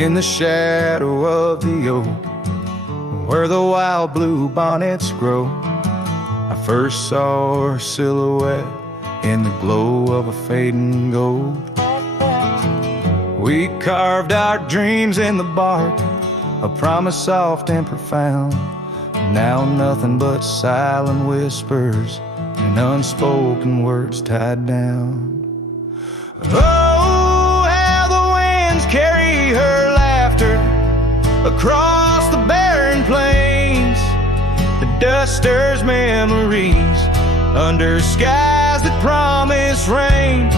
In the shadow of the oak, where the wild blue bonnets grow, I first saw her silhouette in the glow of a fading gold. We carved our dreams in the bark, a promise soft and profound. Now nothing but silent whispers and unspoken words tied down. Oh, how the winds carry her laughter across the barren plains. The dust stirs memories under skies that promise rain.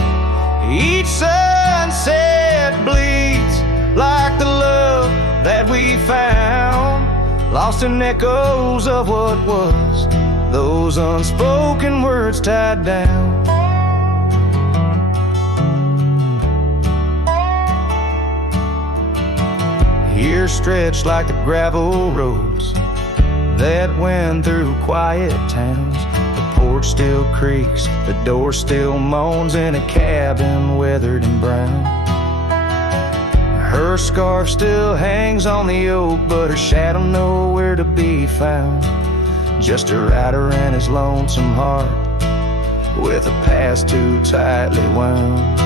Each sunset bleeds like the love that we found, lost in echoes of what was, those unspoken words tied down. Here stretched like the gravel roads that went through quiet towns. The porch still creaks, the door still moans in a cabin weathered and brown. Her scarf still hangs on the oak, but her shadow nowhere to be found. Just a rider and his lonesome heart, with a past too tightly wound.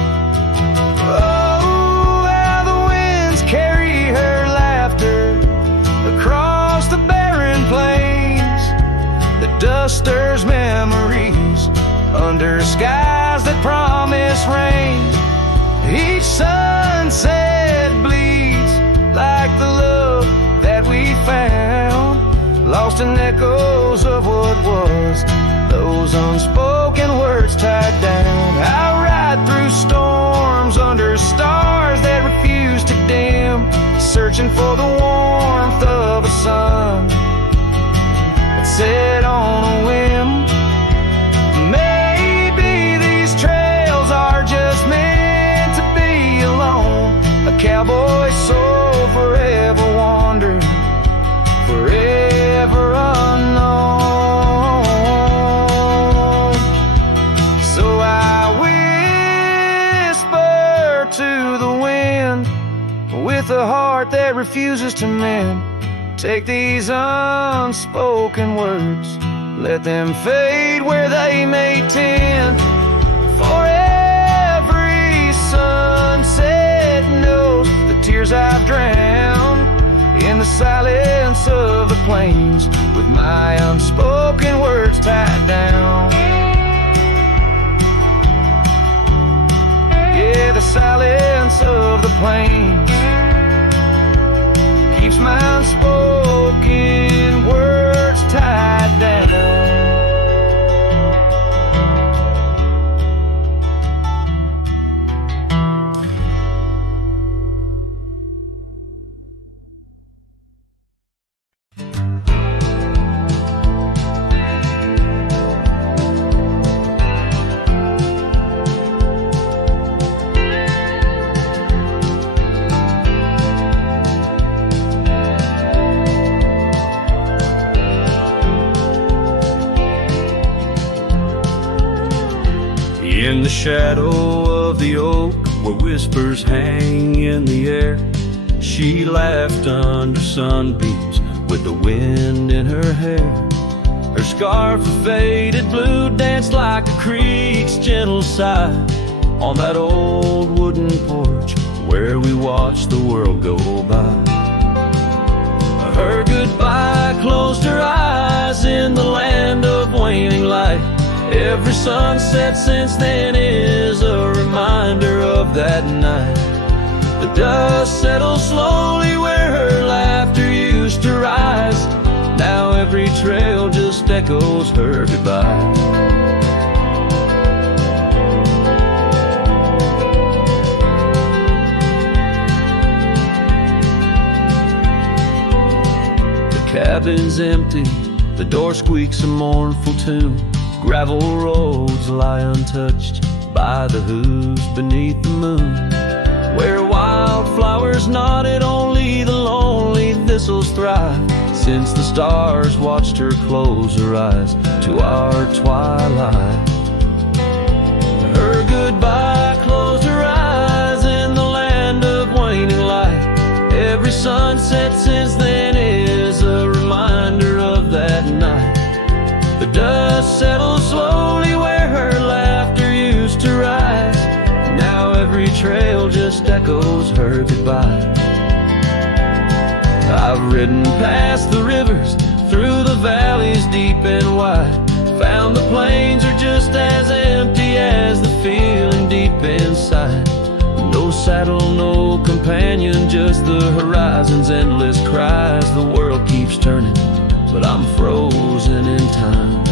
Oh, how the winds carry her laughter across the barren plains. The dust stirs memories under skies that promise rain. Each sunset bleeds like the love that we found, lost in echoes of what was, those unspoken words tied down. I ride through storms under stars that refuse to dim, searching for the warmth of a sun that set on a whim. Maybe these trails are just meant to be alone, a cowboy's soul forever wandering, forever unknown. So I whisper to the wind with a heart that refuses to mend. Take these unspoken words, let them fade where they may tend. For every sunset knows the tears I've drowned in the silence of the plains, with my unspoken words tied down. Yeah, the silence of the plains keeps my unspoken words tied down. In the shadow of the oak, where whispers hang in the air, she laughed under sunbeams with the wind in her hair. Her scarf of faded blue danced like a creek's gentle sigh on that old wooden porch where we watched the world go by. Her goodbye closed her eyes in the land of waning light. Every sunset since then is a reminder of that night. The dust settles slowly where her laughter used to rise. Now every trail just echoes her goodbye. The cabin's empty, the door squeaks a mournful tune. Gravel roads lie untouched by the hooves beneath the moon. Where wildflowers nodded, only the lonely thistles thrive, since the stars watched her close her eyes to our twilight. Her goodbye closed her eyes in the land of waning light. Every sunset since then is a reminder of that night. The dust settles slowly where her laughter used to rise. Now every trail just echoes her goodbye. I've ridden past the rivers, through the valleys deep and wide. Found the plains are just as empty as the feeling deep inside. No saddle, no companion, just the horizon's endless cries. The world keeps turning, but I'm frozen in time.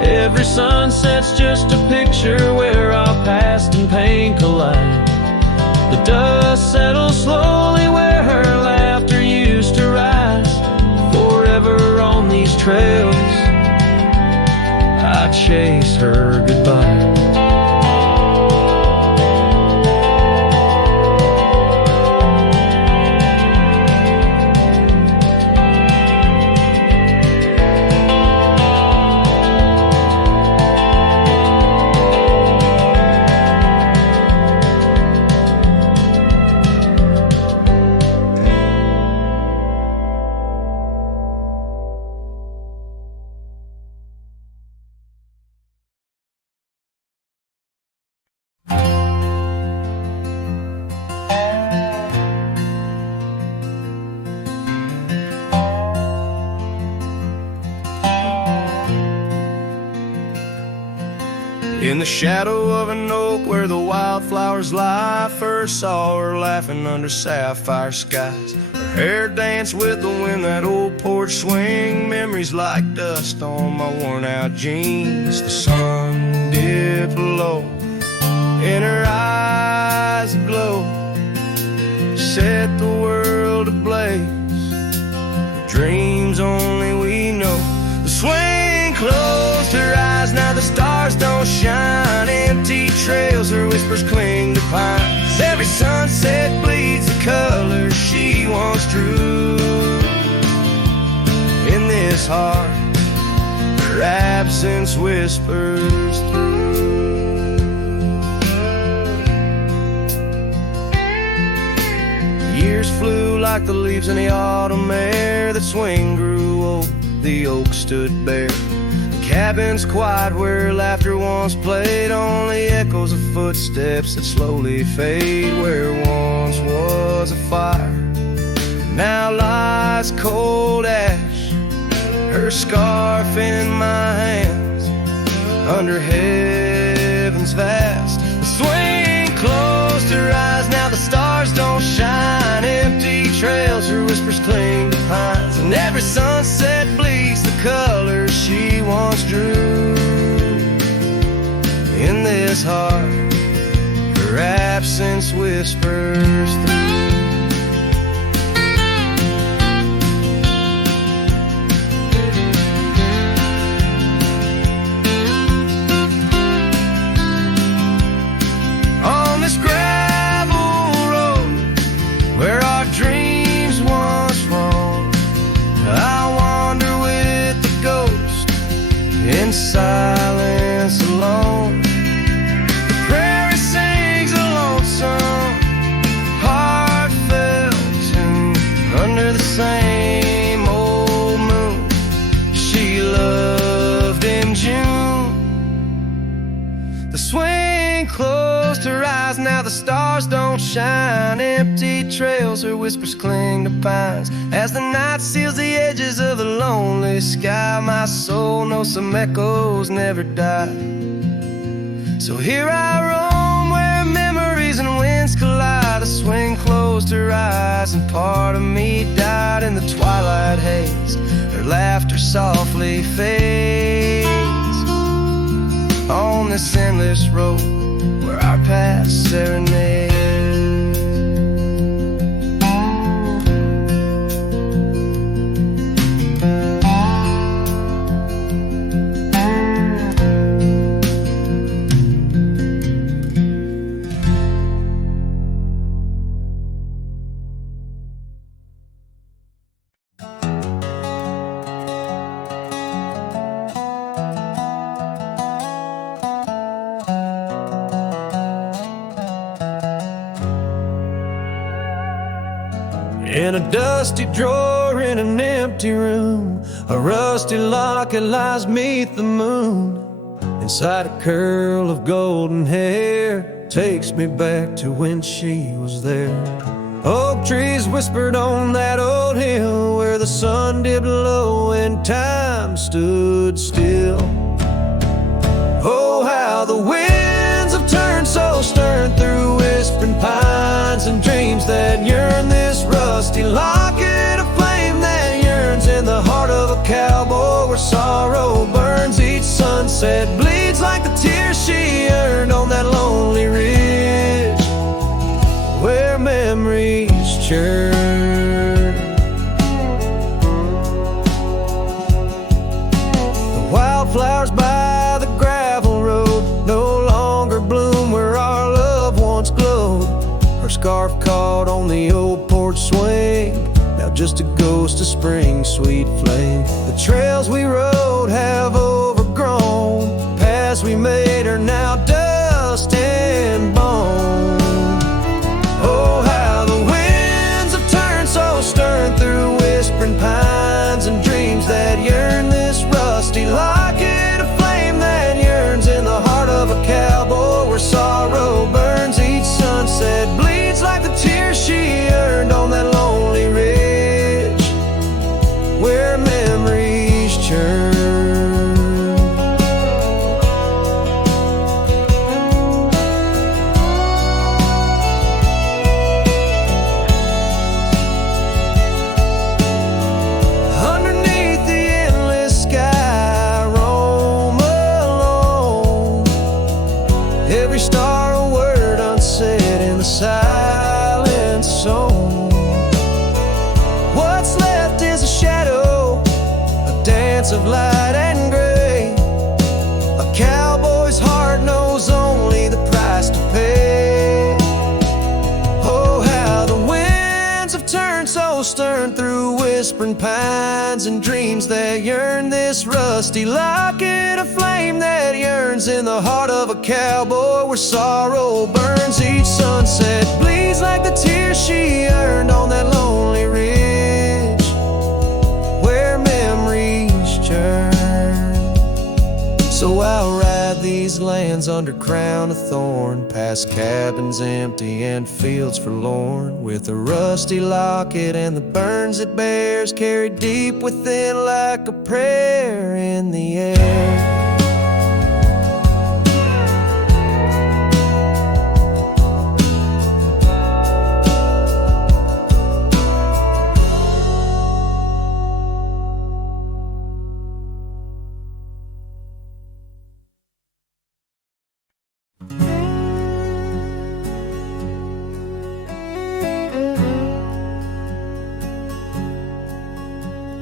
Every sunset's just a picture where our past and pain collide. The dust settles slowly where her laughter used to rise. Forever on these trails, I chase her goodbye. In the shadow of an oak where the wildflowers lie, first saw her laughing under sapphire skies. Her hair danced with the wind, that old porch swing. Memories like dust on my worn out jeans. The sun dipped low, in her eyes aglow, set the world ablaze. The dreams only we know. The swing closed her eyes, now the stars don't shine. Empty trails, her whispers cling to pines. Every sunset bleeds the colors she once drew. In this heart, her absence whispers through. Years flew like the leaves in the autumn air. The swing grew old, the oak stood bare. Cabins quiet where laughter once played, only echoes of footsteps that slowly fade. Where once was a fire, now lies cold ash. Her scarf in my hands, under heaven's vast. The swing closed her eyes, now the stars don't shine. Empty trails, her whispers cling to pines. And every sunset bleeds the colors she once drew. In this heart, her absence whispers through. On this gravel road where our dreams once roamed, I wander with the ghost in silence alone. The prairie sings a lonesome, heartfelt tune under the same old moon she loved in June. The swing closed her eyes, now the stars don't shine. Empty trails, her whispers cling to pines. As the night seals the edges of the lonely sky, my soul knows some echoes never die. So here I roam where memories and winds collide. The swing closed her eyes and part of me died in the twilight haze. Her laughter softly fades on this endless road where our past serenade. In a dusty drawer in an empty room, a rusty locket lies 'neath the moon. Inside a curl of golden hair takes me back to when she was there. Oak trees whispered on that old hill where the sun dipped low and time stood still. Oh, how the winds have turned so stern through whispering pines and dreams that yearn. This rusty locket of flame that yearns in the heart of a cowboy where sorrow burns. Each sunset bleeds like the tears she earned on that lonely ridge where memories churn. The wildflowers by the gravel road no longer bloom where our love once glowed. Her scarf caught on the old porch swing, now just a ghost of spring's sweet flame. The trails we rode have overgrown, paths we made are now dust and bone. Oh, how the winds have turned so stern through whispering pines and dreams that yearn. This rusty locket of flame that yearns in the heart of a cowboy where sorrow burns. Each sunset bleeds like the tears she earned on that lonely ridge where memories churn. Underneath the endless sky, roam alone. Every star a word unsaid in the silent song. What's left is a shadow, a dance of light and gray. A cowboy's heart knows only the price to pay. Oh, how the winds have turned so stern through whispering pines and dreams that yearn. This rusty locket of flame that yearns in the heart of a cowboy where sorrow burns. Each sunset bleeds like the tears she earned on that lonely ridge where memories churn. So I'll ride these lands under crown of thorn, past cabins empty and fields forlorn, with a rusty locket and the burns it bears carried deep within like a prayer in the air.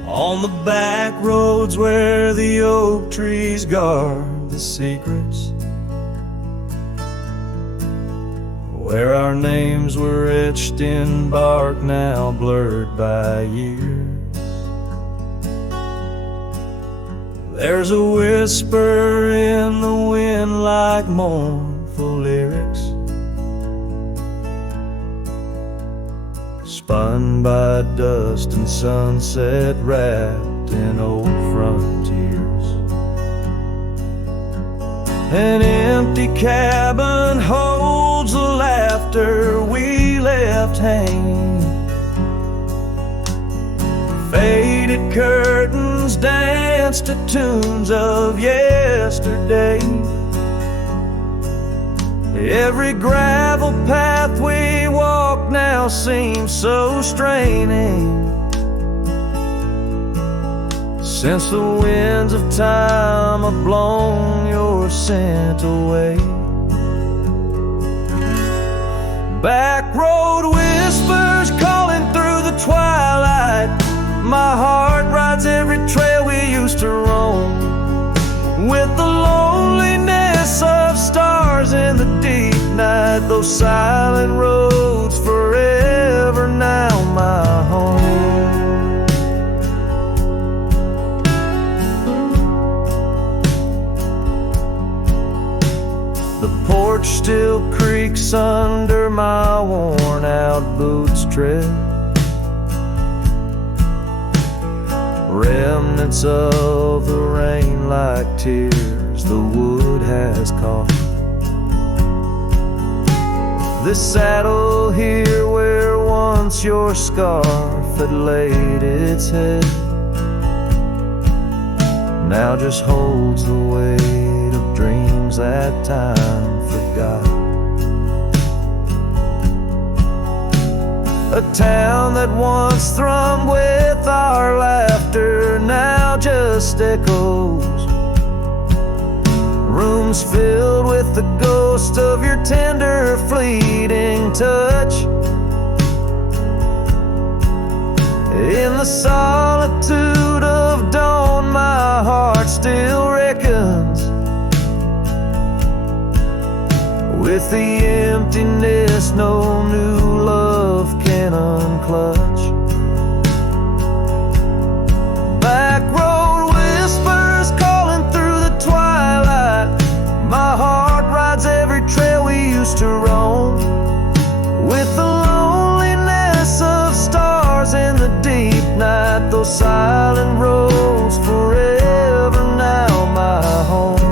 On the back roads where the oak trees guard the secrets, where our names were etched in bark now blurred by years, there's a whisper in the wind like mournful lyrics, spun by dust and sunset wrapped in old frontiers. An empty cabin holds the laughter we left hanging. Faded curtains dance to tunes of yesterday. Every gravel path we walk now seems so straining, since the winds of time have blown your scent away. Back road whispers calling through the twilight. My heart rides every trail we used to roam, with the loneliness of stars in the deep night. Those silent roads forever now my home. The porch still creaks under my worn out boots tread. remnants of the rain like tears the wood has caught. This saddle here where once your scarf had laid its head now just holds the weight of dreams that time forgot. A town that once thrummed with our laughter now just echoes. Rooms filled with the ghost of your tender, fleeting touch. In the solitude of dawn, my heart still reckons with the emptiness no new love can unclutch. Back road whispers calling through the twilight. My heart rides every trail we used to roam, with the loneliness of stars in the deep night. Those silent roads forever now my home.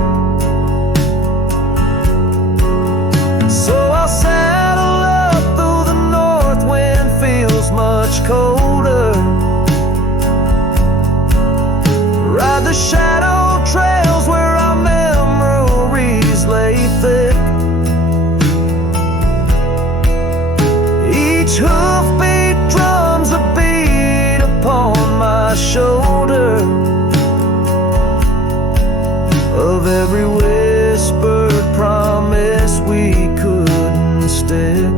So I'll saddle up through the north wind feels much colder. Ride the shadow trails where our memories lay thick. Each hoofbeat drums a beat upon my shoulder of every whispered promise we couldn't stick.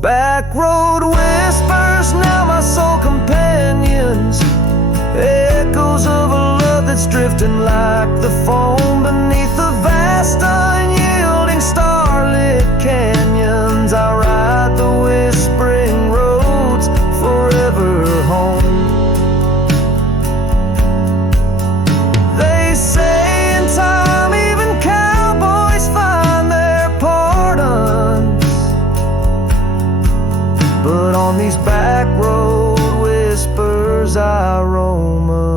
Back road whispers, now my soul companions, echoes of a love that's drifting like the foam beneath the vast unyielding starlit canyons. I ride the whispering roads forever home. They say in time even cowboys find their pardons, but on these back road whispers I roam alone.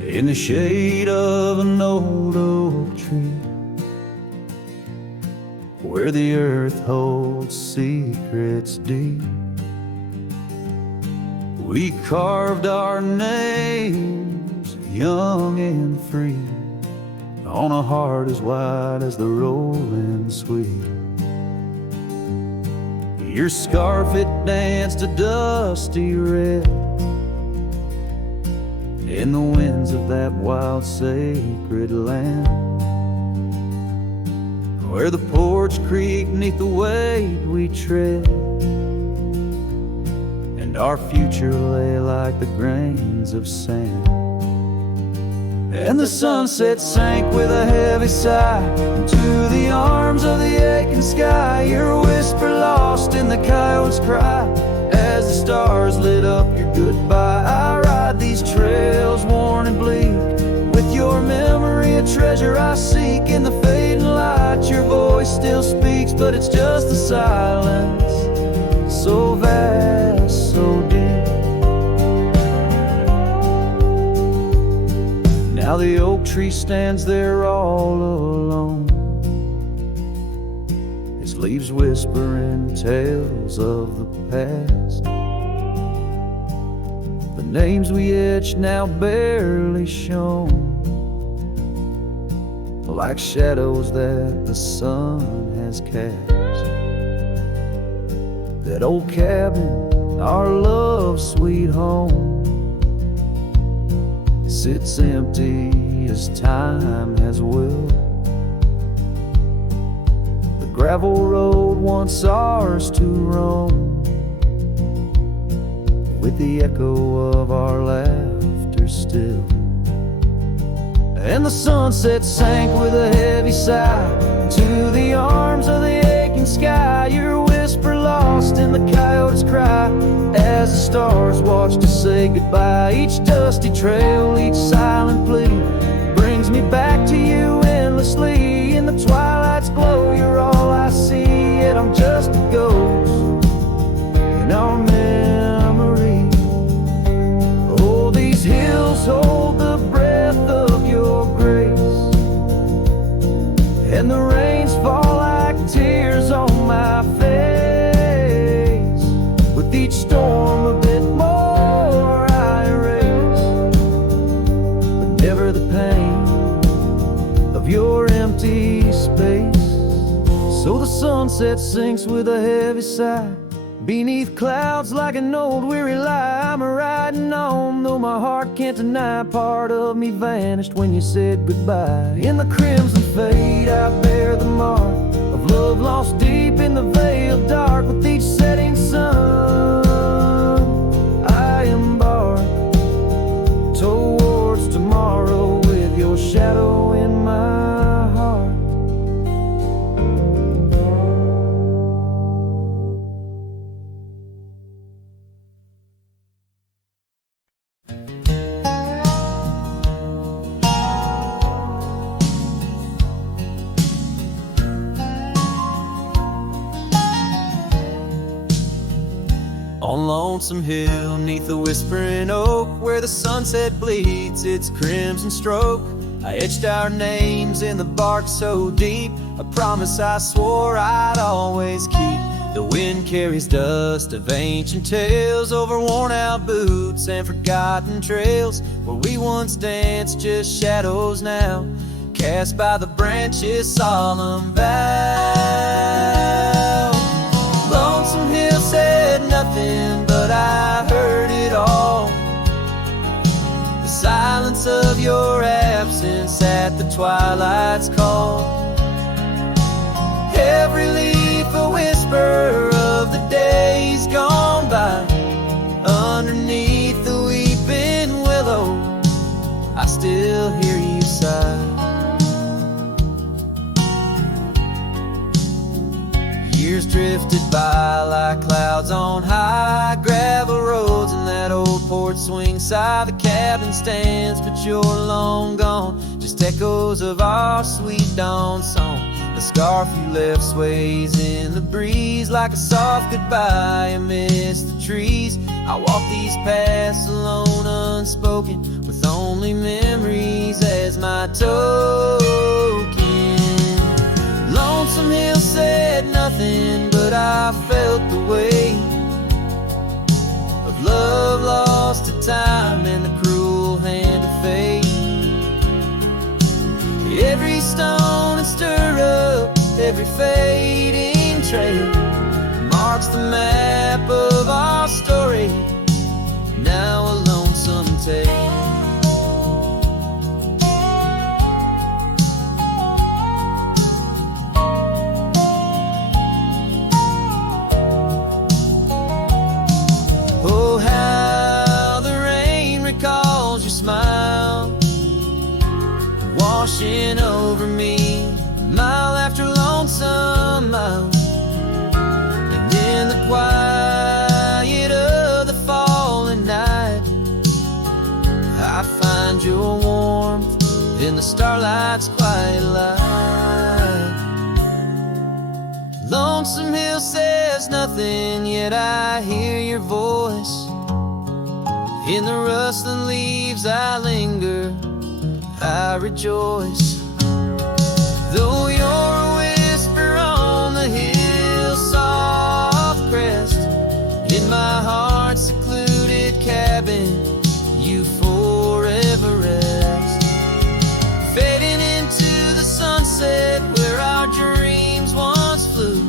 In the shade of an old oak tree, where the earth holds secrets deep, we carved our names, young and free, on a heart as wide as the rolling sweet. Your scarf, it danced a dusty red in the winds of that wild sacred land, where the porch creaked neath the weight we tread, and our future lay like the grains of sand. And the sunset sank with a heavy sigh into the arms of the aching sky. Your whisper lost in the coyote's cry as the stars lit up your goodbye. I ride these trails worn and bleak, with your memory a treasure I seek. In the fading light your voice still speaks, but it's just the silence, so vast, so deep. Now the oak tree stands there all alone, its leaves whispering tales of the past. The names we etched now barely shown, like shadows that the sun has cast. That old cabin, our love's sweet home, sits empty as time has willed. The gravel road once ours to roam, with the echo of our laughter still. And the sunset sank with a heavy sigh to the arms of the aching sky. Your whisper lost in the coyote's cry as the stars watched us say goodbye. Each dusty trail, each silent plea never the pain of your empty space. So the sunset sinks with a heavy sigh beneath clouds like an old weary lie. I'm riding on, though my heart can't deny. Part of me vanished when you said goodbye. In the crimson fade I bear the mark of love lost deep in the veil dark. With each setting sun I embark towards tomorrow with your shadow in my heart. On Lonesome Hill, neath the whispering oak, where the sunset bleeds its crimson stroke, I etched our names in the bark so deep, a promise I swore I'd always keep. The wind carries dust of ancient tales over worn-out boots and forgotten trails, where we once danced just shadows now, cast by the branches' solemn vow. Lonesome Hill said nothing, but I heard it all. The silence of your absence at the twilight's call. Every leaf a whisper of the days gone by. Underneath the weeping willow, I still hear you sigh. Years drifted by like clouds on high, gravel roads and that old porch swing side. The cabin stands, but you're long gone, just echoes of our sweet dawn song. The scarf you left sways in the breeze like a soft goodbye amidst the trees. I walk these paths alone, unspoken, with only memories as my token. Lonesome Hill said nothing, but I felt the weight of love lost to time and the cruel hand of fate. Every stone and stirrup, every fading trail marks the map of our story, now a lonesome tale. Oh, how the rain recalls your smile, washing over me, mile after lonesome mile. And in the quiet of the falling night, I find your warmth in the starlight's quiet light. Lonesome Hill says nothing, yet I hear your voice. In the rustling leaves I linger, I rejoice. Though you're a whisper on the hill's soft crest, in my heart's secluded cabin you forever rest. Fading into the sunset where our dreams once flew.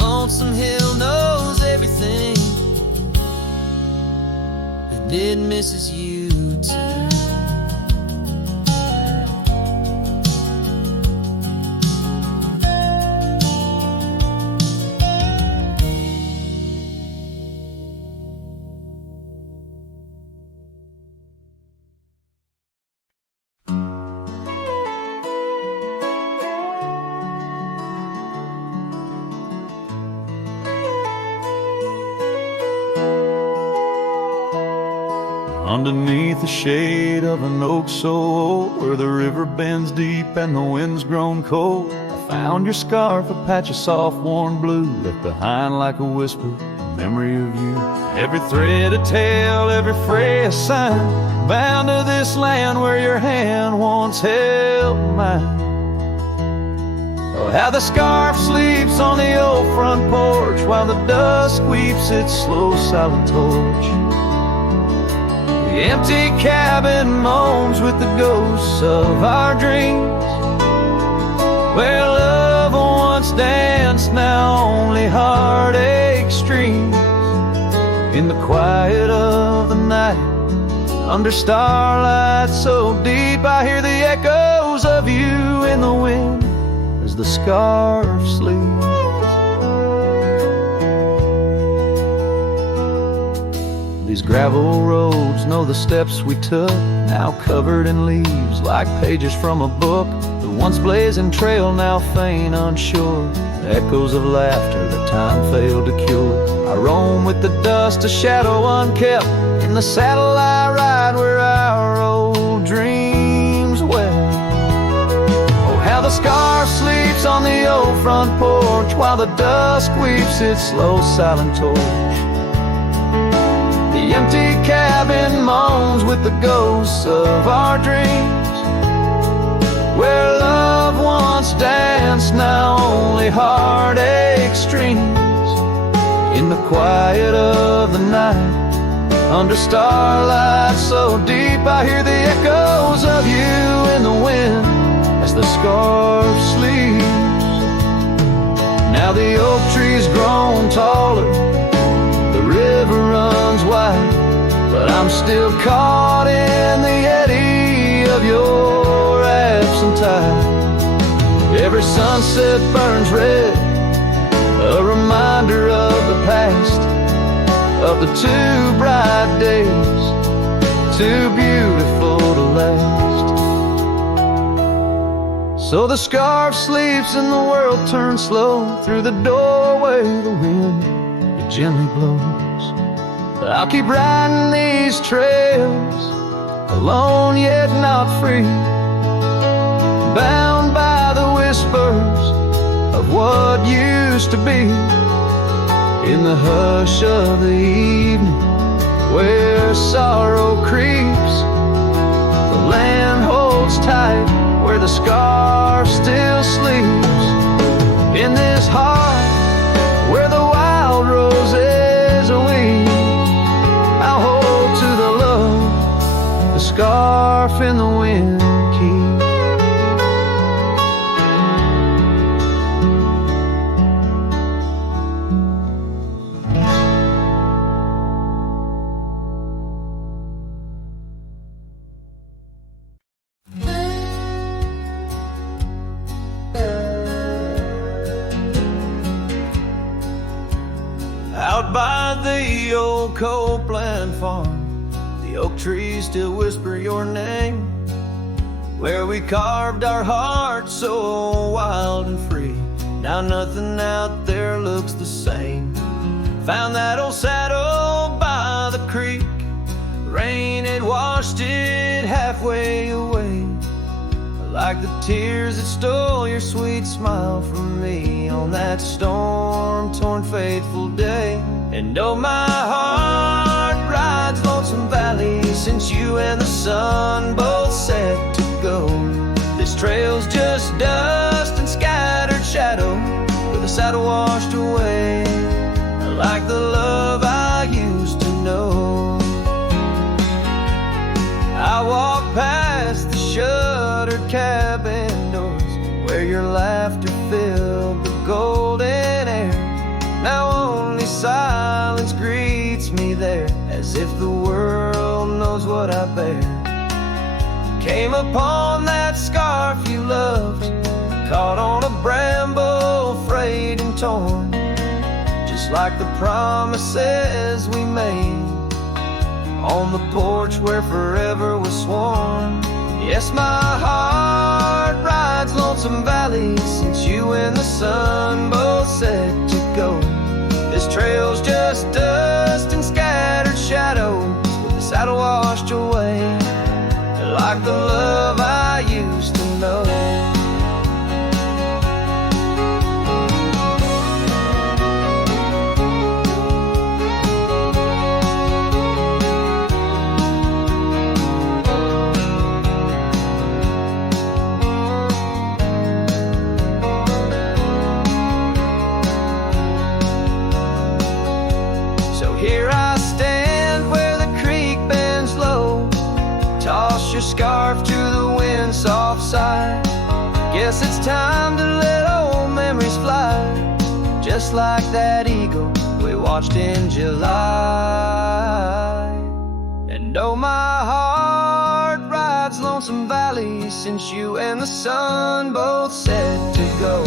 Lonesome Hill knows everything, and it misses you too. Underneath the shade of an oak so old, where the river bends deep and the wind's grown cold, I found your scarf, a patch of soft warm blue, left behind like a whisper, a memory of you. Every thread a tale, every fray a sign, bound to this land where your hand once held mine. Oh, how the scarf sleeps on the old front porch, while the dusk weeps its slow silent torch. empty cabin moans with the ghosts of our dreams. Where love once danced, now only heartache streams. In the quiet of the night, under starlight so deep, I hear the echoes of you in the wind as the scarf sleeps. These gravel roads know the steps we took, now covered in leaves like pages from a book. The once blazing trail now faint unsure, echoes of laughter that time failed to cure. I roam with the dust, a shadow unkept, in the saddle I ride where our old dreams wept. Oh, how the scarf sleeps on the old front porch, while the dusk weeps its slow silent torch. The empty cabin moans with the ghosts of our dreams. Where love once danced, now only heartache streams. In the quiet of the night, under starlight so deep, I hear the echoes of you in the wind as the scarf sleeps. Now the oak tree's grown taller, the river runs wide, but I'm still caught in the eddy of your absent tide. Every sunset burns red, a reminder of the past, of the two bright days, too beautiful to last. So the scarf sleeps and the world turns slow. Through the doorway the wind, it gently blows. I'll keep riding these trails, alone yet not free, bound by the whispers of what used to be. In the hush of the evening, where sorrow creeps, the land holds tight where the scarf still sleeps. In this heart where the wild roses weep, I'll hold to the love the scarf in the wind keeps. Out by the old Copeland farm, the oak trees still whisper your name. Where we carved our hearts so wild and free, now nothing out there looks the same. Found that old saddle by the creek, rain had washed it halfway away, like the tears that stole your sweet smile from me on that storm-torn fateful day. And oh, my heart rides lonesome valley since you and the sun both set to go. This trail's just dust and scattered shadow, with the saddle washed away, like the love I used to know. I walk past the shuttered cabin doors, where your laughter filled the golden air. Now only silence greets me there, as if the world knows what I bear. Came upon that scarf you loved, caught on a bramble, frayed and torn, just like the promises we made on the porch where forever was sworn. Yes, my heart rides lonesome valley since you and the sun both set to go. This trail's just dust and scattered shadow, with the saddle washed away, like the love I used to know. Here I stand where the creek bends low, your scarf to the wind's soft side. Guess it's time to let old memories fly, just like that eagle we watched in July. And oh, my heart rides lonesome valleys since you and the sun both said to go.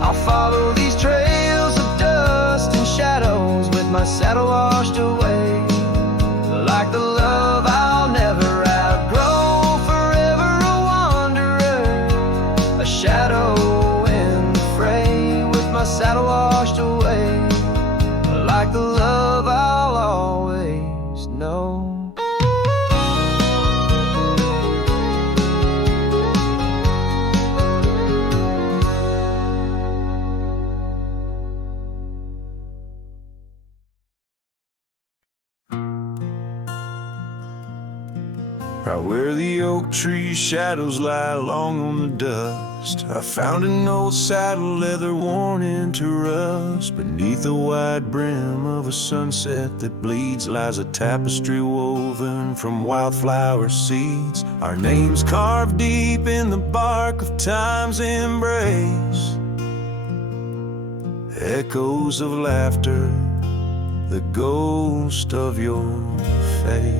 I'll follow these trails of dust and shadows with my saddle washed away, like the love I'll never outgrow, forever a wanderer, a shadow in the fray, with my saddle washed away, like the love I'll always know. Right where the oak tree shadows lie long on the dust, I found an old saddle leather worn into rust. Beneath the wide brim of a sunset that bleeds lies a tapestry woven from wildflower seeds, our names carved deep in the bark of time's embrace. Echoes of laughter, the ghost of your face.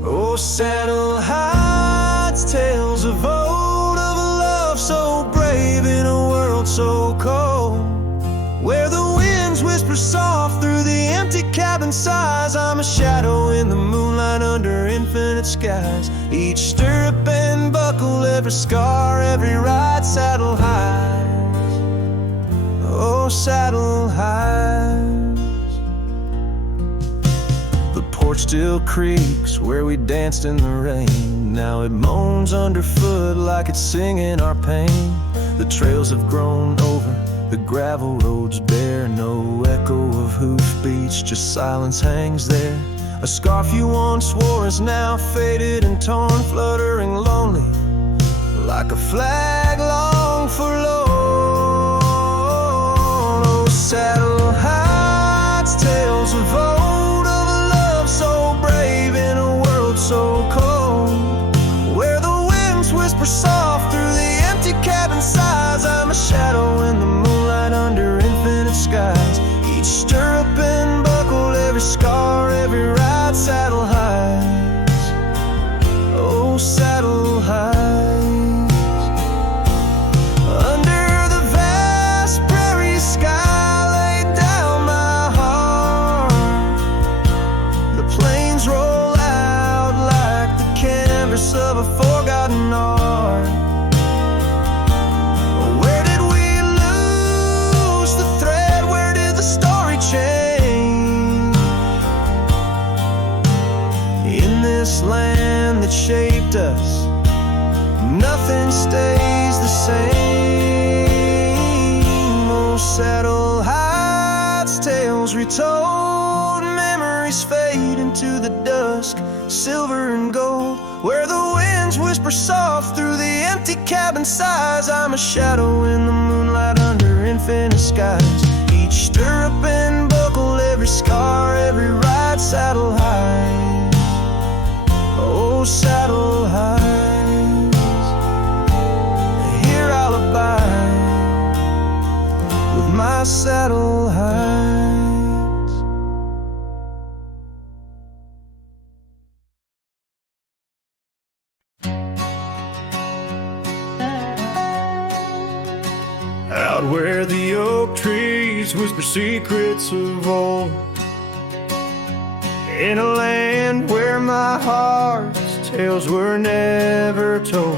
Oh, saddle hides tales of old, of a love so brave in a world so cold, where the winds whisper soft through the empty cabin sighs. I'm a shadow in the moonlight under infinite skies. Each stirrup and buckle, every scar, every ride, saddle hides. Oh, saddle hides. The porch still creaks where we danced in the rain. Now it moans underfoot like it's singing our pain. The trails have grown over, the gravel roads bare. No echo of hoofbeats, just silence hangs there. A scarf you once wore is now faded and torn, fluttering lonely, like a flag long forlorn. Oh, saddle hides tales of old, of a love so brave in a world so cold, where the winds whisper soft through the empty cabin sighs. I'm a shadow in the moonlight under infinite skies. Each stirrup and buckle, every scar, every ride, saddle hides. Oh, saddle hides. Under the vast prairie sky laid down my heart, the plains roll out like the canvas of a forgotten art. Where did we lose the thread? Where did the story change? In this land that shaped us, nothing stays the same. Oh, saddle hides tales retold, memories fade into the dusk, silver and gold, where the winds whisper soft through the empty cabin sighs. I'm a shadow in the moonlight under infinite skies. Each stirrup and buckle, every scar, every ride, saddle hides. Oh, saddle hides. Here I'll abide with my saddle hides. Out where the oak trees whisper secrets of old, in a land where my heart's tales were never told,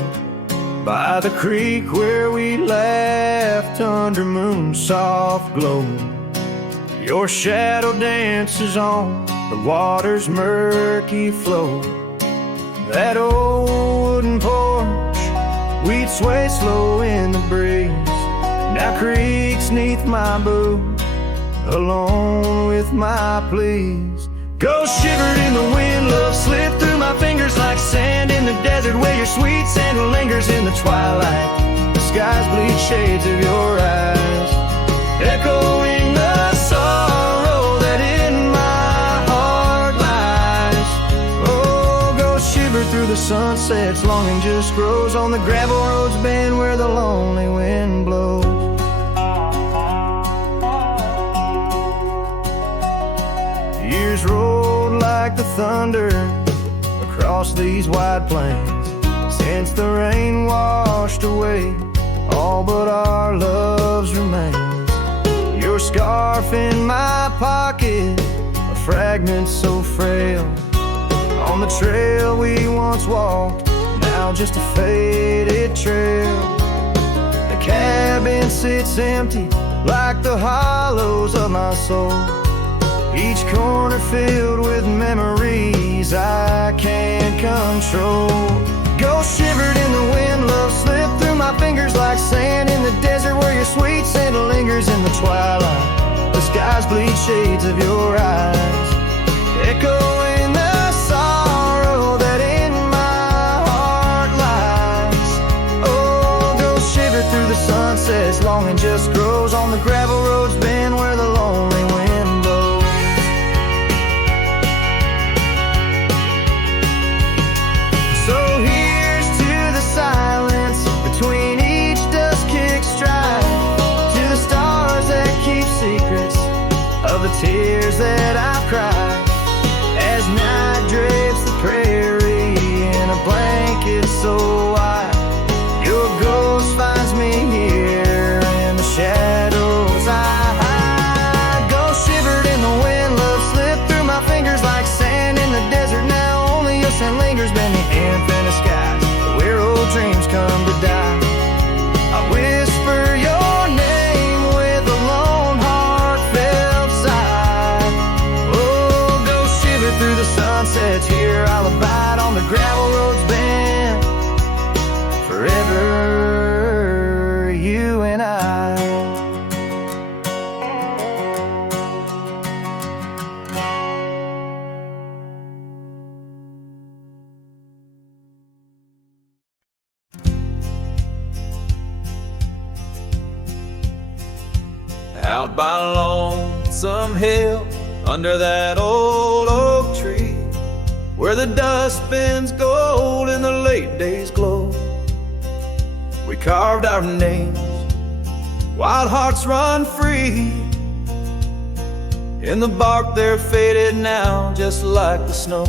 by the creek where we laughed under moon's soft glow. Your shadow dances on the water's murky flow. That old wooden porch, we'd sway slow in the breeze, now creaks neath my boot, alone with my pleas. Ghost shivered in the wind, love slipped through my fingers like sand in the desert, where your sweet scent lingers in the twilight. The skies bleed shades of your eyes, echoing the sorrow that in my heart lies. Oh, ghost shivered through the sunsets, longing just grows on the gravel roads bend where the lonely wind blows. Years rolled like the thunder across these wide plains, since the rain washed away all but our loves remain. Your scarf in my pocket, a fragment so frail, on the trail we once walked, now just a faded trail. The cabin sits empty like the hollows of my soul, each corner filled with memories I can't control. Ghost shivered in the wind, love slipped through my fingers like sand in the desert where your sweet scent lingers in the twilight. The skies bleed shades of your eyes, echoing the sorrow that in my heart lies. Oh, ghost shivered through the sunsets, longing just grows on the gravel roads bend where the lonely wind blows. So here's to the silence between each dust-kicked stride, to the stars that keep secrets of the tears that I've cried, as night drapes the prairie in a blanket so wide. Your ghost finds me here in the shadows I hide. Ghost shivered in the wind, love slipped through my fingers like sand in the desert. Now only your scent lingers bend the infinite skies where old dreams come to die. I whisper your name with a lone heartfelt sigh. Oh, ghost shiver through the sunsets, here I'll abide on the gravel roads bend forever, you and I. Out by Lonesome Hill, under that old oak tree, where the dust bends gold in the late day's glow, we carved our names, wild hearts run free. In the bark they're faded now, just like the snow.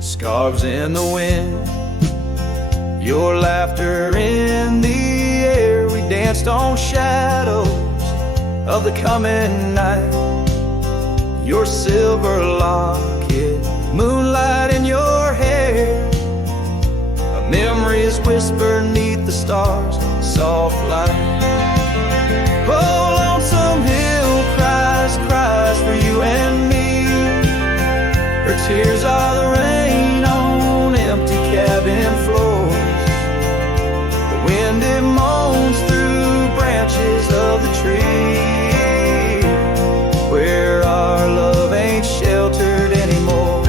Scarves in the wind, your laughter in the air. We danced on shadows of the coming night. Your silver locket, moonlight in your hair. A memory is whispered neath the stars, soft light. Oh, Lonesome Hill cries, cries for you and me. Her tears are the rain on empty cabin floors. The wind, it moans through branches of the tree, where our love ain't sheltered anymore.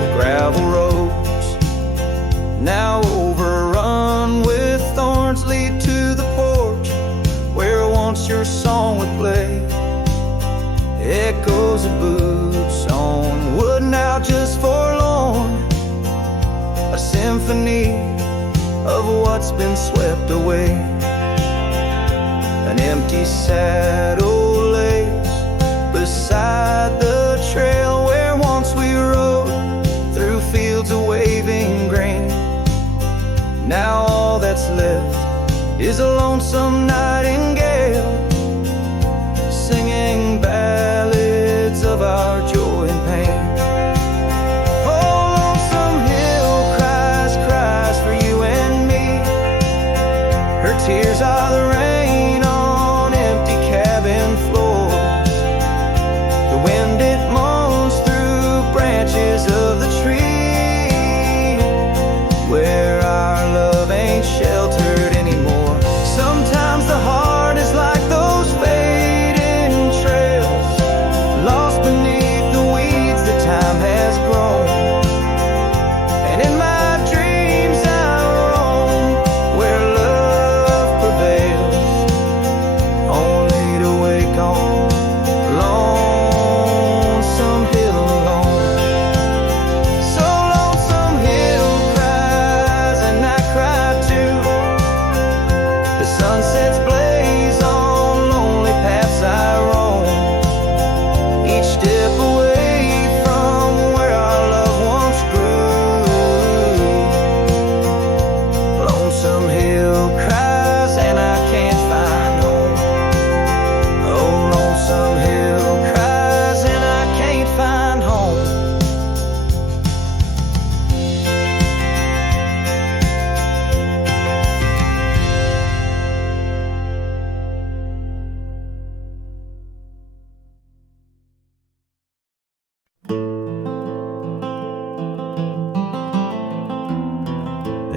The gravel roads, now overrun with thorns, lead to the porch where once your song would play. Echoes of boots on wood, now just forlorn, a symphony of what's been swept away. An empty saddle lays beside the trail where once we rode through fields of waving grain. Now all that's left is a lonesome nightingale, singing ballads of our joy and pain. Oh, Lonesome Hill cries, cries for you and me. Her tears are the rain on empty cabin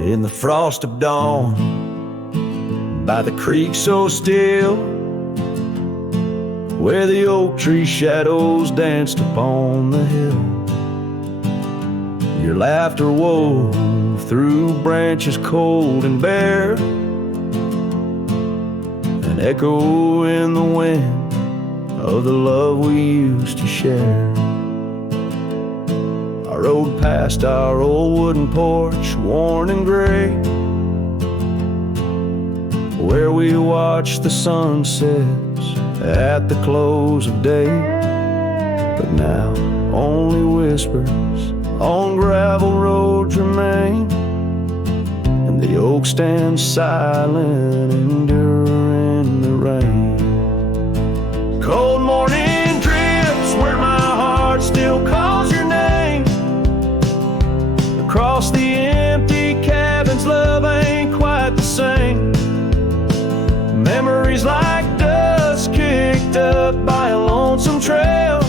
in the frost of dawn, by the creek so still, where the oak tree shadows danced upon the hill. Your laughter wove through branches cold and bare, an echo in the wind of the love we used to share. I rode past our old wooden porch, worn and gray, where we watched the sunsets at the close of day. But now only whispers on gravel roads remain, and the oak stands silent, enduring the rain. Cold morning drifts where my heart still calls your name. Across the empty cabins, love ain't quite the same. Memories like dust kicked up by a lonesome trail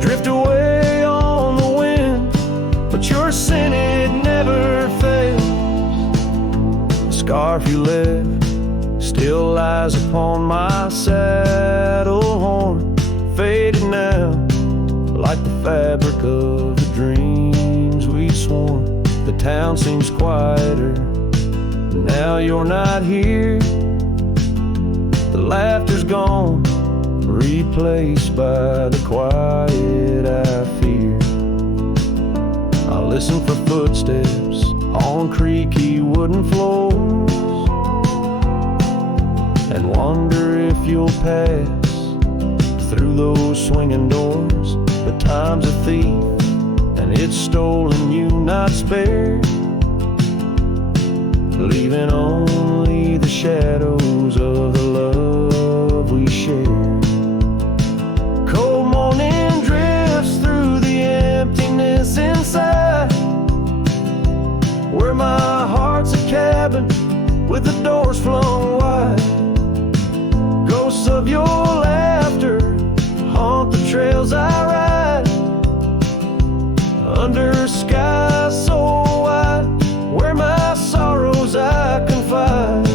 drift away on the wind, but your scent, it never fails. The scarf you left still lies upon my saddle horn, faded now like the fabric of the dreams we sworn. The town seems quieter now you're not here. The laughter's gone, replaced by the quiet I fear. I listen for footsteps on creaky wooden floors, and wonder if you'll pass through those swinging doors. But time's a thief, and it's stolen you, not spared, leaving only the shadows of the love we shared. Cold morning drifts through the emptiness inside, where my heart's a cabin with the doors flung wide. Ghosts of your laughter haunt the trails I ride, under skies so wide, where my sorrows I confide.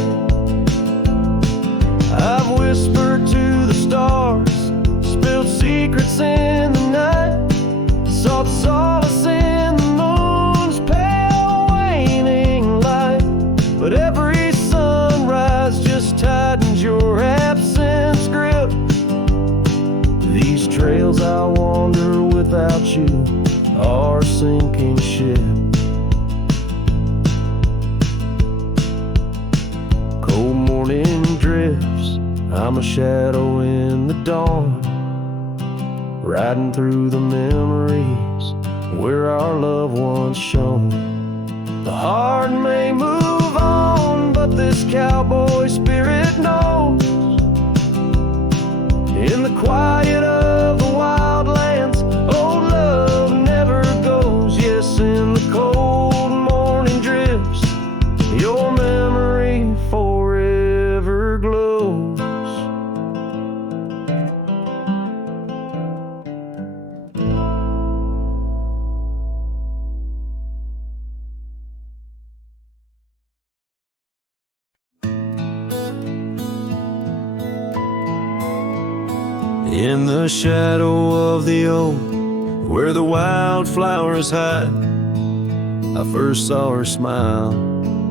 I've whispered to the stars, spilled secrets in the night, sought solace in the moon's pale waning light. But every sunrise just tightens your absence grip. These trails I wander without you are a sinking ship. Cold morning drifts, I'm a shadow in the dawn, riding through the memories where our love once shone. The heart may move on, but this cowboy spirit knows, in the quiet of the wildlands, old love never goes. Yes, in the cold morning drifts, your memory forever glows. In the shadow of the oak, where the wildflowers hide, I first saw her smile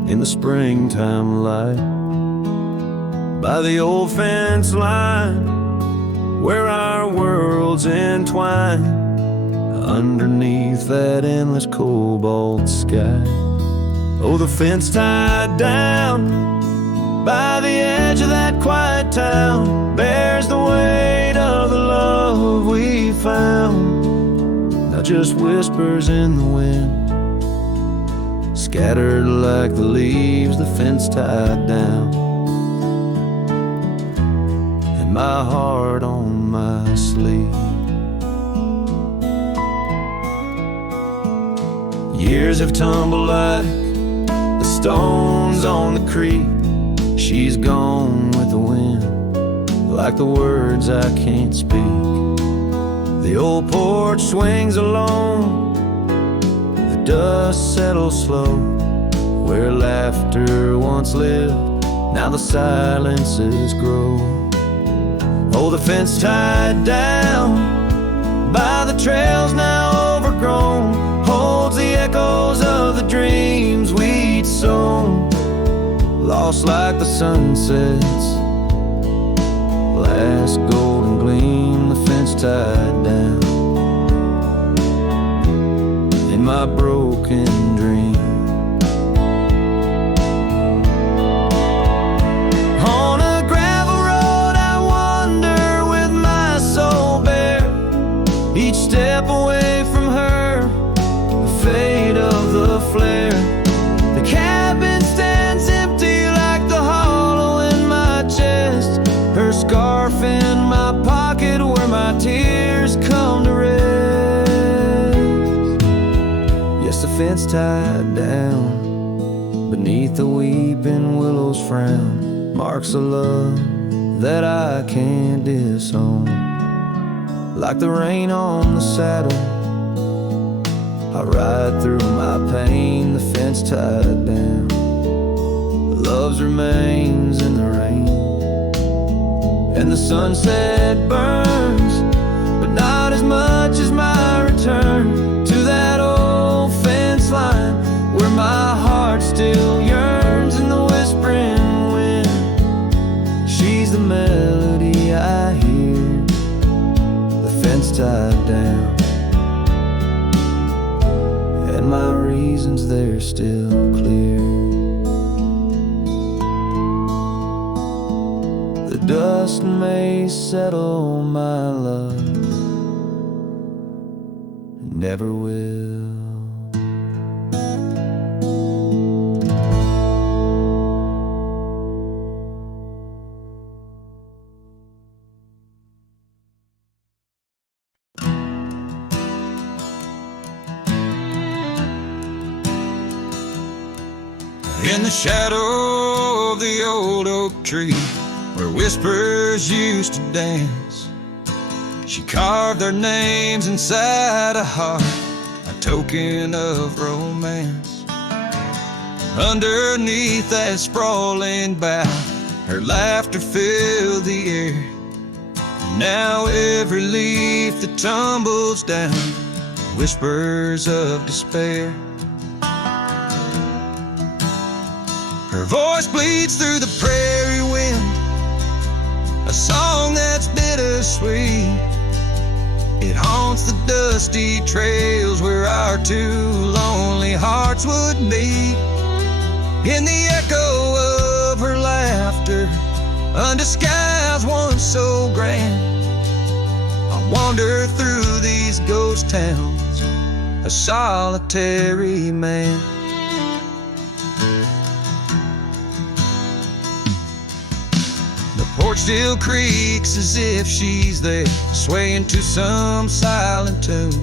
in the springtime light. By the old fence line, where our worlds entwine, underneath that endless cobalt sky. Oh, the fence tied down by the edge of that quiet town bears the weight of the love we found. Now just whispers in the wind, scattered like the leaves the fence tied down, and my heart on my sleeve. Years have tumbled like the stones on the creek. She's gone with the wind, like the words I can't speak. The old porch swings alone, the dust settles slow. Where laughter once lived, now the silences grow. Oh, the fence tied down by the trails now overgrown holds the echoes of the dreams we'd sown. Lost like the sunset's last golden gleam, the fence tied down in my broken dream. On a gravel road I wander with my soul bare, each step away from her, the fate of the flare. The cabin stands empty like the hollow in my chest, her scarf in my pocket where my tears come to rest. Yes, the fence tied down beneath the weeping willow's frown, marks of love that I can't disown. Like the rain on the saddle, I ride through my pain, the fence tied down. Love's remains in the rain, and the sunset burns, but not as much as my return to that old fence line where my heart still yearns in the whispering wind. She's the melody I hear, the fence tied down, and my reasons they're still clear. The dust may settle, my love, never will. In the shadow of the old oak tree where whispers used to dance, she carved their names inside a heart, a token of romance. Underneath that sprawling bough, her laughter filled the air. Now every leaf that tumbles down, whispers of despair. Her voice bleeds through the prairie wind, a song that's bittersweet. It haunts the dusty trails where our two lonely hearts would meet. In the echo of her laughter, under skies once so grand, I wander through these ghost towns, a solitary man. Porch still creaks as if she's there, swaying to some silent tune.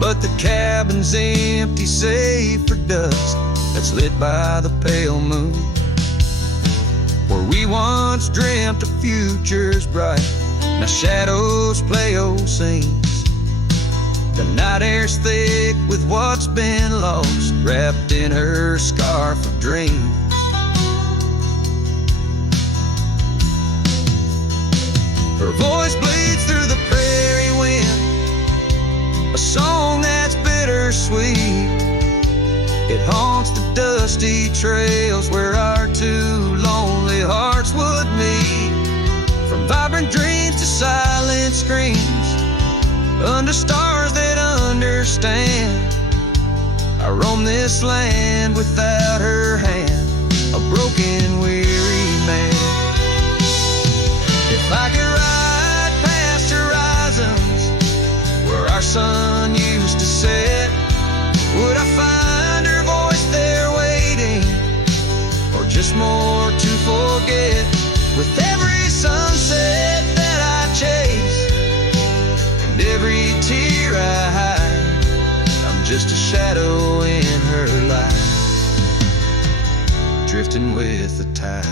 But the cabin's empty, save for dust that's lit by the pale moon. Where we once dreamt of futures bright, now shadows play old scenes. The night air's thick with what's been lost, wrapped in her scarf of dreams. Her voice bleeds through the prairie wind, a song that's bittersweet. It haunts the dusty trails where our two lonely hearts would meet. From vibrant dreams to silent screams, under stars that understand, I roam this land without her hand, a broken, weary man. If I could ride past horizons where our sun used to set, would I find her voice there waiting, or just more to forget? With every sunset that I chase and every tear I hide, I'm just a shadow in her life, drifting with the tide.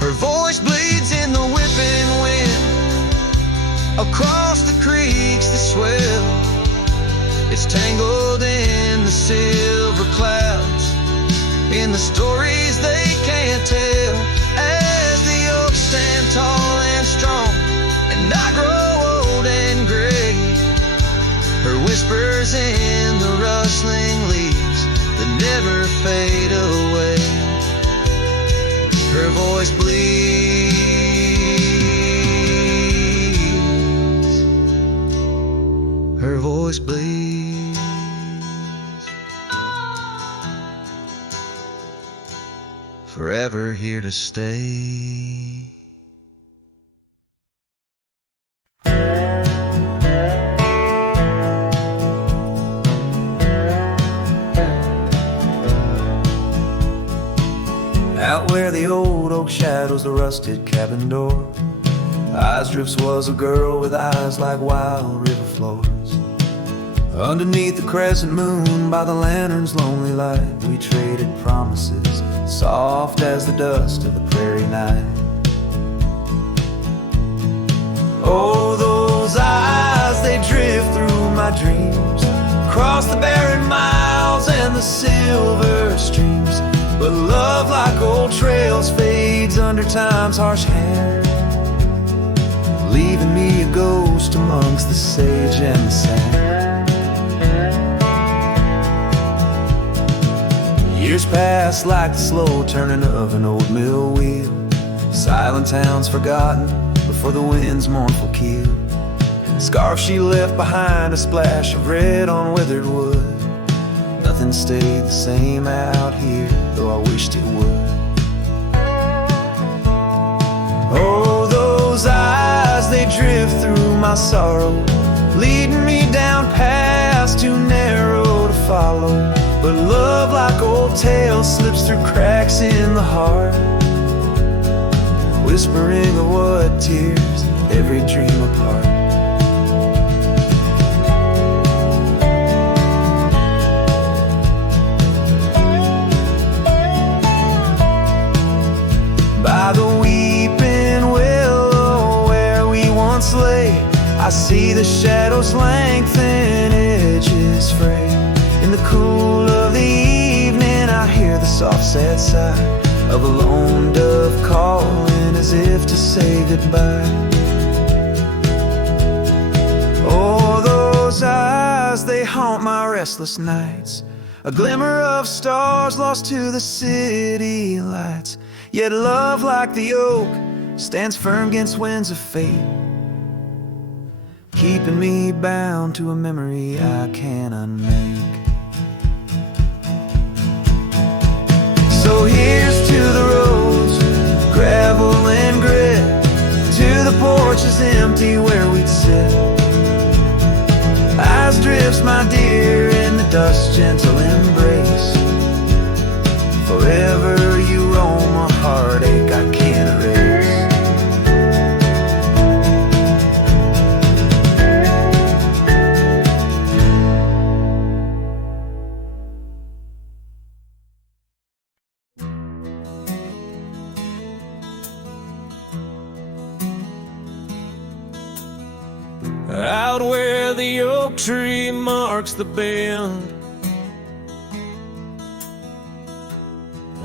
Her voice bleeds in the whipping wind, across the creeks that swell. It's tangled in the silver clouds, in the stories they can't tell. As the oaks stand tall and strong, and I grow old and gray, her whispers in the rustling leaves that never fade away. Her voice bleeds, her voice bleeds. Forever here to stay. Out where the old oak shadows the rusted cabin door, Eyes Drifts was a girl with eyes like wild river floors. Underneath the crescent moon, by the lantern's lonely light, we traded promises, soft as the dust of the prairie night. Oh, those eyes, they drift through my dreams, across the barren miles and the silver streams. But love, like old trails, fades under time's harsh hand, leaving me a ghost amongst the sage and the sand. Years pass like the slow turning of an old mill wheel, silent towns forgotten before the wind's mournful keel. Scarf she left behind, a splash of red on weathered wood. Nothing stayed the same out here, though I wished it would. Oh, those eyes, they drift through my sorrow, leading me down paths too narrow to follow. But love, like old tales, slips through cracks in the heart, whispering of what tears every dream apart. By the weeping willow where we once lay, I see the shadows lengthen, edges fray. In the cool of the evening, I hear the soft sad sigh of a lone dove calling as if to say goodbye. Oh, those eyes, they haunt my restless nights, a glimmer of stars lost to the city lights. Yet love, like the oak, stands firm against winds of fate, keeping me bound to a memory I can't unmake. So here's to the roads, gravel and grit, to the porches empty where we'd sit. Eyes Drifts, my dear, in the dust's gentle embrace. Forever you roam a heartache I can't erase. Out where the oak tree marks the bend,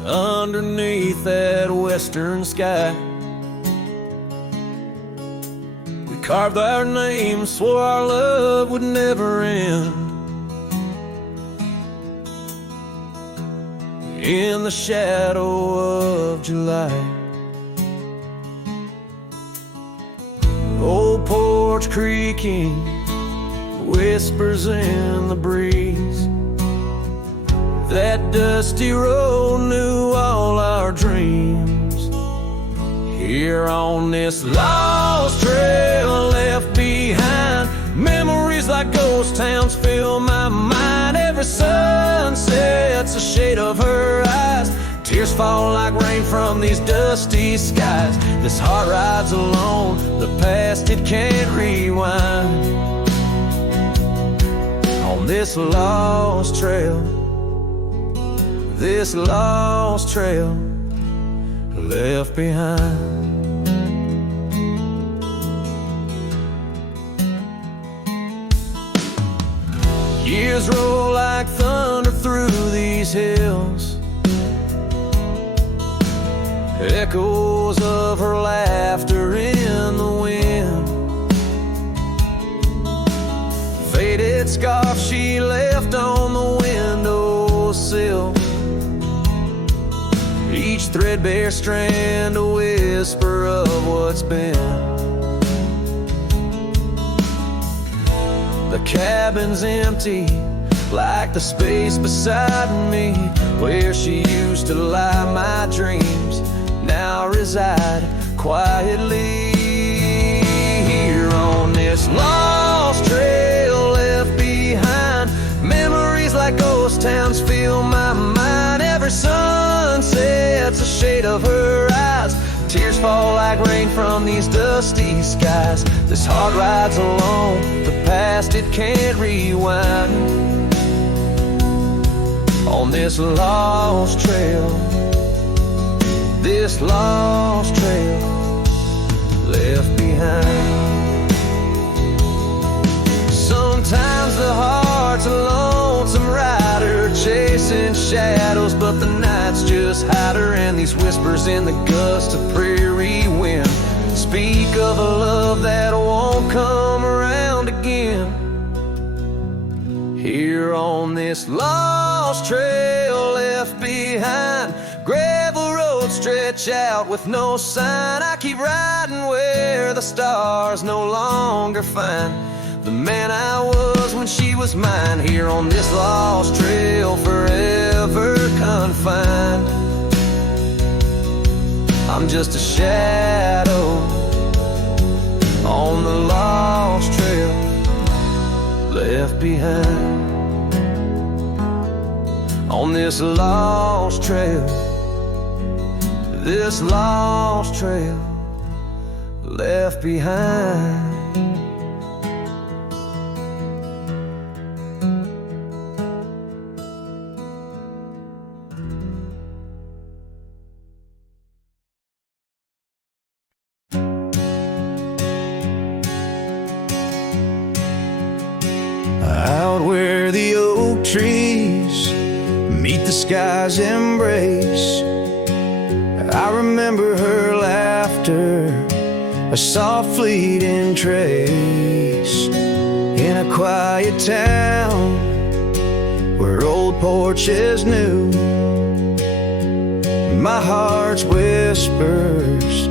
underneath that western sky, we carved our names, swore our love would never end. In the shadow of July, old porch creaking, whispers in the breeze. That dusty road knew all our dreams. Here on this lost trail left behind, memories like ghost towns fill my mind. Every sunset's a shade of her eyes, tears fall like rain from these dusty skies. This heart rides alone, the past it can't rewind. On this lost trail, this lost trail left behind. tears roll like thunder through these hills. Echoes of her laughter in the wind. Faded scarf she left on the windowsill. Each threadbare strand a whisper of what's been. The cabin's empty, like the space beside me, where she used to lie my dreams now reside quietly. Here on this lost trail left behind, memories like ghost towns fill my mind. Every sunset's a shade of her eyes. Tears fall like rain from these dusty skies. This heart rides alone, the past it can't rewind. On this lost trail, this lost trail left behind. Sometimes the heart's a lonesome rider chasing shadows, but the night's just hide her, and these whispers in the gust of prairie wind speak of a love that won't come around again. Here on this lost trail left behind, gravel roads stretch out with no sign. I keep riding where the stars no longer find the man I was when she was mine. Here on this lost trail, forever confined. I'm just a shadow on the lost trail left behind. On this lost trail, this lost trail left behind. Out where the oak trees meet the sky's embrace, I remember her laughter, a soft fleeting trace. In a quiet town where old porches new, my heart's whispers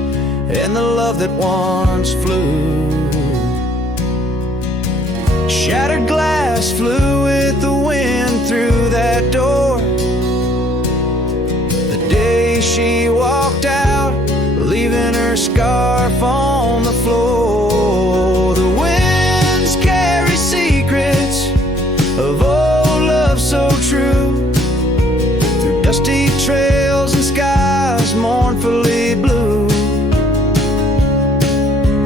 and the love that once flew. Shattered glass flew with the wind through that door the day she walked out, leaving her scarf on the floor. The winds carry secrets of old love so true, through dusty trails and skies mournfully blue.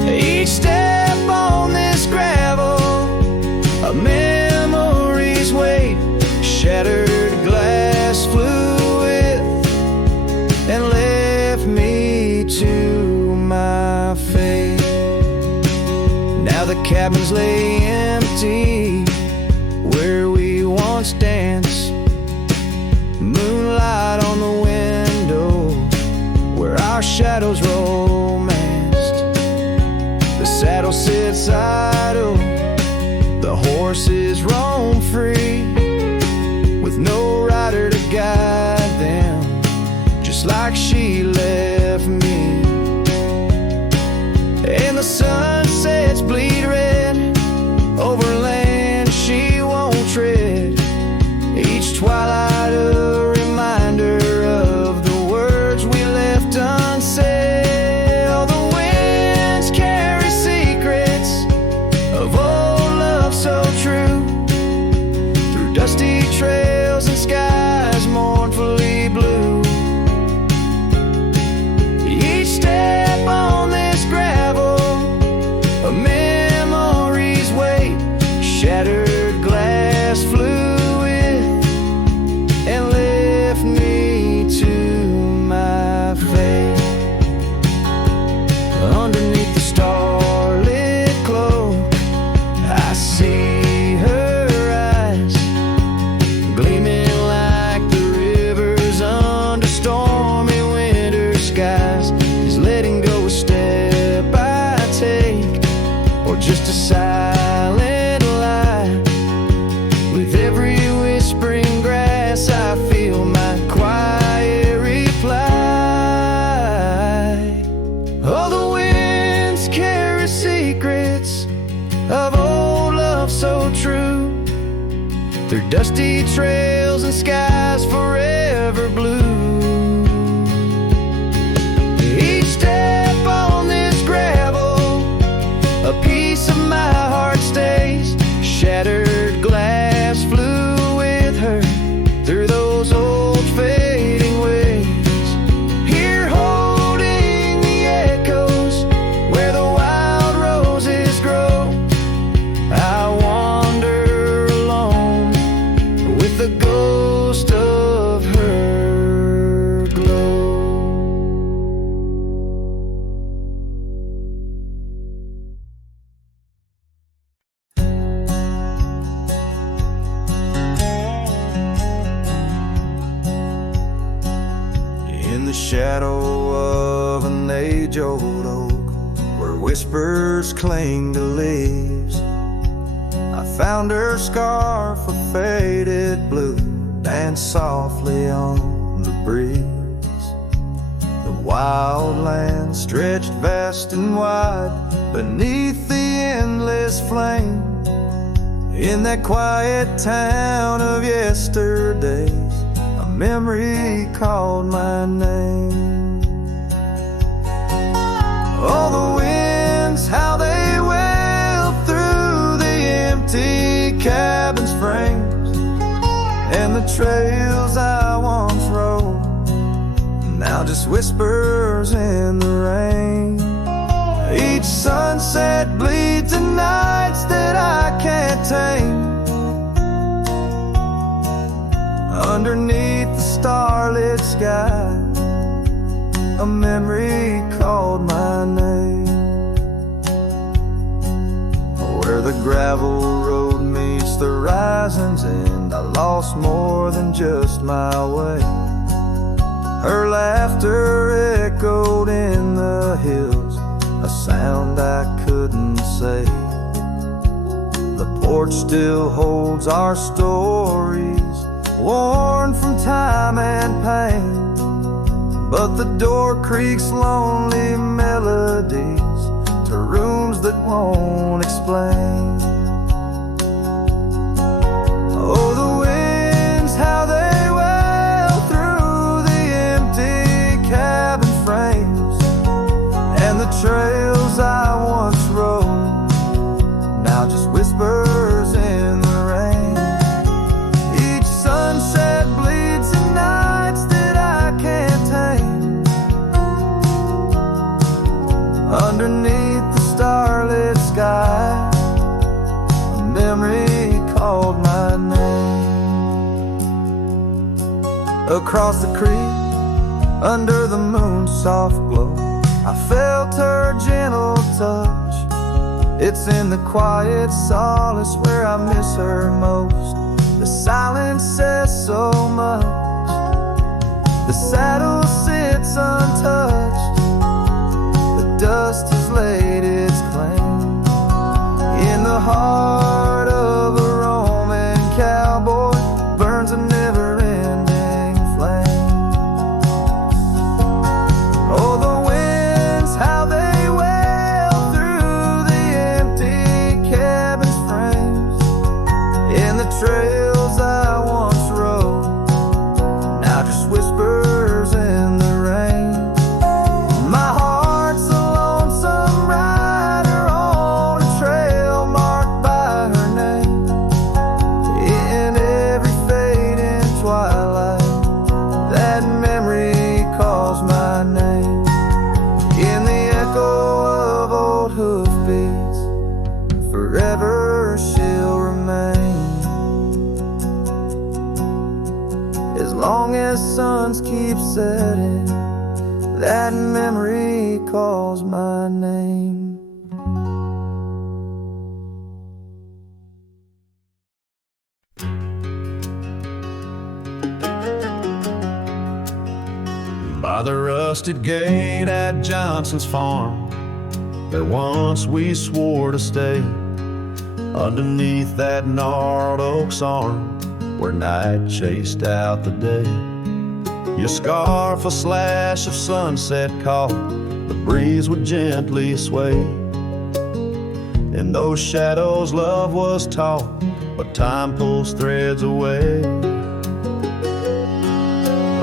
Each step on this gravel, a memory's weight, shattered glass flew with and left me to my fate. Now the cabins lay empty where we once danced, moonlight on the window where our shadows romanced. The saddle sits idle, the horses roam free, with no rider to guide them, just like she left me. And the sunsets bleed red over land she won't tread, each twilight a reminder of the words we left unsaid. All the winds carry secrets of old love so true, through dusty trails and skies mournfully blue. Each step on this gravel, a memory's weight, shattered glass flew with and left me to my fate. Underneath the starlit cloak, I see her eyes, through dusty trails and skies forever blue. Each step on this gravel, a piece of my heart stays. Shattered glass flew with her through those old fading ways. Here holding the echoes where the wild roses grow, I wander alone with the ghost of her glow. In the shadow of an age-old oak, where whispers cling to leaves, I found her scarf of faded blue dance softly on the breeze. The wild land stretched vast and wide beneath the endless flame. In that quiet town of yesterdays, a memory called my name. Oh, the winds, how they wail through the empty cabin's frames, and the trails I once rode, now just whispers in the rain. Each sunset bleeds the nights that I can't tame. Underneath the starlit sky, a memory called my name. Where the gravel road meets the horizon's end, I lost more than just my way. Her laughter echoed in the hills, a sound I couldn't say. The porch still holds our stories, worn from time and pain, but the door creaks lonely melodies to rooms that won't explain. Oh, the winds, how they wail through the empty cabin frames, and the trails I once rode, now just whispers in the rain. Each sunset bleeds the nights that I can't tame. Underneath the starlit sky, a memory called my name. Across the creek, under the moon's soft glow, I felt her gentle touch. It's in the quiet solace where I miss her most. The silence says so much. The saddle sits untouched. The dust has laid its claim. In the heart of a Roman cowboy burns a never-ending flame. Oh, the winds, how they wail through the empty cabin's frames, in the trails I once rode, now just whispers in the rain. My heart's a lonesome rider on a trail marked by her name. In every fading twilight, that memory calls my name. In the echo of old hoofbeats, forever she'll remain. As long as suns keep setting, that memory calls my name. By the rusted gate at Johnson's farm, there once we swore to stay. Underneath that gnarled oak's arm, where night chased out the day. Your scarf a slash of sunset caught, the breeze would gently sway. In those shadows love was taught, but time pulls threads away.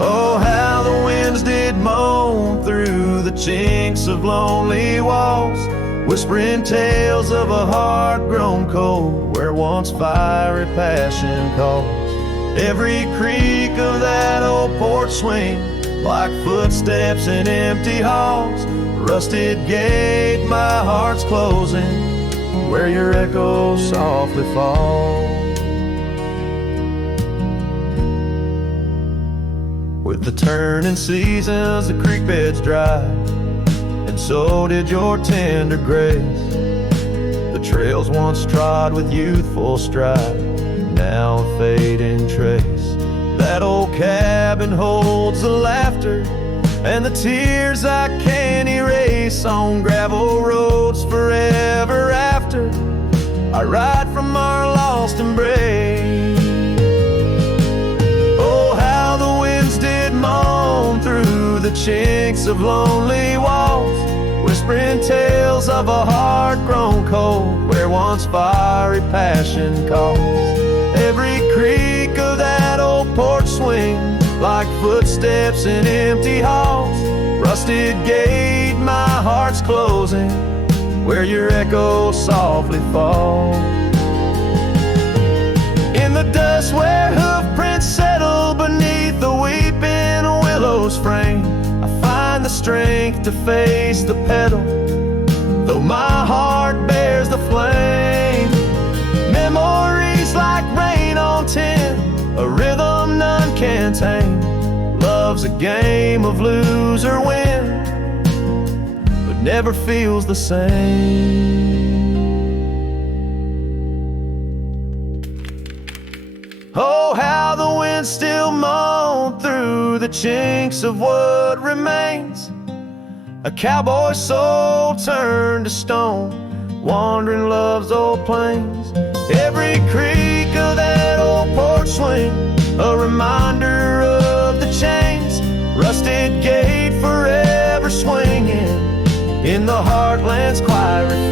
Oh, how the winds did moan through the chinks of lonely walls, whispering tales of a heart grown cold where once fiery passion calls. Every creak of that old porch swing, like footsteps in empty halls. Rusted gate, my heart's closing, where your echo softly falls. With the turning seasons, the creek beds dry, and so did your tender grace. The trails once trod with youthful stride, now a fading trace. That old cabin holds the laughter and the tears I can't erase. On gravel roads forever after I ride from our lost embrace. Oh, how the winds did moan through the chinks of lonely walls, whispering tales of a heart grown cold where once fiery passion calls. Every creak of that old porch swing, like footsteps in empty halls. Rusted gate, my heart's closing, where your echo softly falls. In the dust where hoof prints settle beneath the weeping willow's frame, I find the strength to face the pedal, though my heart bears the flame. Memories like rain on tin, a rhythm none can tame. Love's a game of lose or win, but never feels the same. Oh, how the wind still moan through the chinks of what remains. A cowboy soul turned to stone, wandering love's old plains. Every creak of that old porch swing, a reminder of the chains. Rusted gate forever swinging in the heartland's quiet refrain.